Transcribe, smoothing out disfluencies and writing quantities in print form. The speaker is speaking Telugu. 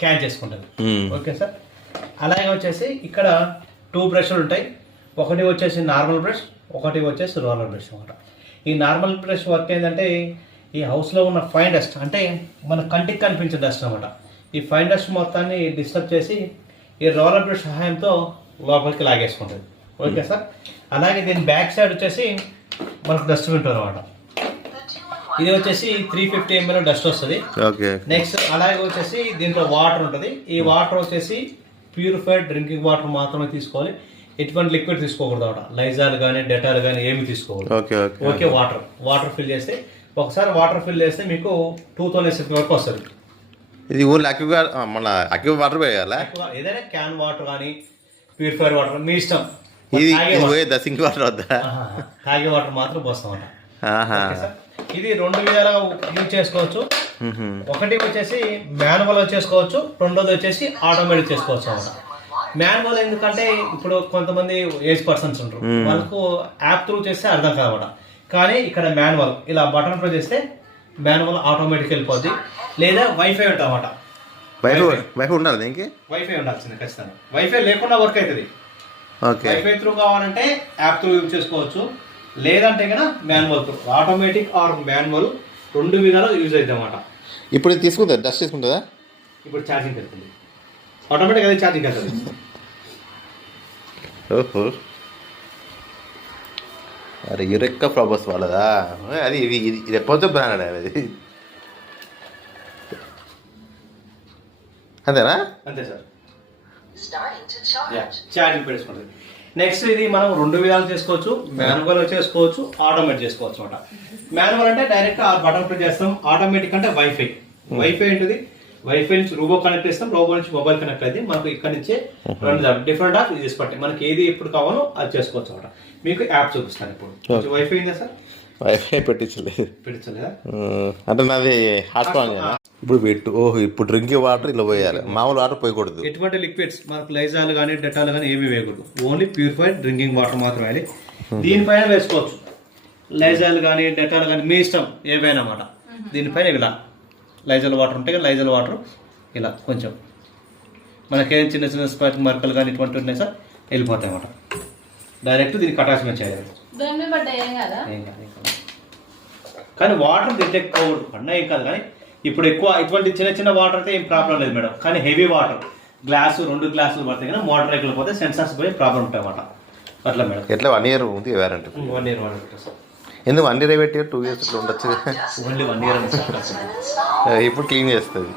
స్కాన్ చేసుకుంటుంది. Okay sir. అలాగే వచ్చేసి ఇక్కడ 2 బ్రష్లు ఉంటాయి. ఒకటి వచ్చేసి నార్మల్ బ్రష్, ఒకటి వచ్చేసి రోలర్ బ్రష్ అనమాట. ఈ నార్మల్ బ్రష్ వర్క్ ఏంటంటే ఈ హౌస్లో ఉన్న ఫైన్ డస్ట్, అంటే మన కంటికి కనిపించే డస్ట్ అనమాట. ఈ ఫైన్ డస్ట్ మొత్తాన్ని డిస్టర్బ్ చేసి ఈ రోలర్ బ్రష్ సహాయంతో లోపలికి లాగేసుకుంటుంది. Okay sir. అలాగే దీని బ్యాక్ సైడ్ వచ్చేసి మనకు డస్ట్బిన్ ఉంటుంది అనమాట. ఇది వచ్చేసి 350 ml డస్ట్ వస్తుంది. నెక్స్ట్ అలాగే వచ్చేసి దీంట్లో వాటర్ ఉంటుంది. ఈ వాటర్ వచ్చేసి ప్యూరిఫైడ్ డ్రింకింగ్ వాటర్ మాత్రమే తీసుకోవాలి. ఎటువంటి లిక్విడ్ తీసుకోకూడదు అనమాట. లైజాల్ కానీ డెటాల్ కానీ ఏమి తీసుకోకూడదు. ఓకే. వాటర్ ఫిల్ చేస్తే ఒకసారి వాటర్ ఫిల్ చేస్తే మీకు 2000 ml వరకు వస్తుంది. ఇది ఓన్లీ అక్యూ వాటర్ వేయాలా? ఏదైనా క్యాన్ వాటర్ కానీ ప్యూరిఫైడ్ వాటర్ మీ ఇష్టం. సింక్ వాటర్ వద్దా? తాగే వాటర్ మాత్రం పోస్తామట. ఇది 2 విధాలుగా యూజ్ చేసుకోవచ్చు. ఒకటి వచ్చేసి మాన్యువల్ చేసుకోవచ్చు, రెండోది వచ్చేసి ఆటోమేటిక్ చేసుకోవచ్చు అన్నమాట. మాన్యువల్ ఎందుకంటే ఇప్పుడు కొంతమంది ఏజ్ పర్సన్స్ ఉంటారు, వాళ్ళకు యాప్ త్రూ చేస్తే అర్థం కాదన్నమాట. కానీ ఇక్కడ మాన్యువల్ ఇలా బటన్ ప్రెస్ చేస్తే మాన్యువల్ ఆటోమేటిక్ వెళ్ళిపోద్ది. లేదా వైఫై ఉంటామన్నమాట. వైఫై ఉండాలి దీనికి? వైఫై ఉండాల్సింది ఖచ్చితంగా. వైఫై లేకుండా వర్క్ అవుతుంది. వైఫై త్రూ కావాలంటే యాప్ త్రూ యూజ్ చేసుకోవచ్చు, లేదంటే కన్నా manual through. Automatic or manual 2 విధాలు యూజ్ అవుతుంది అన్నమాట. ఇప్పుడు తీసుకుంటా డస్ట్ తీసుకుంటుందా? ఇప్పుడు ఛార్జింగ్ వెళ్తుంది ఆటోమేటిక్, అదే ఛార్జింగ్ వెళ్తుంది. ఓహో, అరే యురెక్కా ప్రాబస్ వాళ్ళదా? అది ఇది ఎప్పటితో బ్రాండ్ అది. అంతేనా? అంతే సార్. ఛార్జింగ్ పెట్టేసుకుంటుంది. నెక్స్ట్ ఇది మనం 2 విధాలు చేసుకోవచ్చు. మాన్యువల్ చేసుకోవచ్చు, ఆటోమేటిక్ చేసుకోవచ్చు అనమాట. మాన్యువల్ అంటే డైరెక్ట్ ఆ బటన్ ప్రెస్ చేస్తాం. ఆటోమేటిక్ అంటే వైఫై. వైఫై ఏంటిది? వైఫై నుంచి రోబో కనెక్ట్ చేస్తాం, రోబో నుంచి మొబైల్ కనెక్ట్ అయితే మనకు ఇక్కడ నుంచే 2 డిఫరెంట్ ఆఫ్ ఇది పట్టి మనకి ఏది ఎప్పుడు కావాలో అది చేసుకోవచ్చు అనమాట. మీకు యాప్ చూపిస్తాను. ఇప్పుడు వైఫై ఉందా సార్? వైఫై పెట్టించలేదా? అంటే నాది హాట్స్పాట్. ఇప్పుడు డ్రింకింగ్ వాటర్ ఇలా పోయాలి, మామూలు వాటర్ పోయకూడదు. ఎటువంటి లిక్విడ్స్ మనకు లైజాల్ కానీ డెటాల్ కానీ ఏమి వేయకూడదు. ఓన్లీ ప్యూరిఫైడ్ డ్రింకింగ్ వాటర్ మాత్రం వేయాలి. దీనిపైన వేసుకోవచ్చు లైజాల్ కానీ డెటాల్ కానీ మీ ఇష్టం ఏవైనా అన్నమాట. దీనిపైన ఇలా లైజాల్ వాటర్ ఉంటే కానీ లైజాల్ వాటర్ ఇలా కొంచెం మనకేం చిన్న చిన్న స్పాట్ మరకలు కానీ ఇటువంటి ఉన్నాయి సార్ వెళ్ళిపోతాయి అన్నమాట. డైరెక్ట్ దీనికి అటాచ్మెంట్ చేయాలి. కానీ వాటర్ డిటెక్ట్ అవ్వకూడదు. పడినా ఏం కాదు, కానీ ఇప్పుడు ఎక్కువ ఇటువంటి చిన్న చిన్న వాటర్ అయితే ఏం ప్రాబ్లం లేదు మేడం. కానీ హెవీ వాటర్ 2 గ్లాసులు పడితే కానీ మోటార్ ఎక్కడ పోతే సెన్సార్స్ పోయి ప్రాబ్లం ఉంటాయి అన్నమాట. అట్లా మేడం. ఎట్లా 1 year ఉంది వారంటీ? 1 year warranty sir. ఎందుకు 1 year పెట్టి 2 years ఇట్లా ఉండొచ్చు? ఓన్లీ 1 year ఇప్పుడు క్లీన్ చేస్తుంది.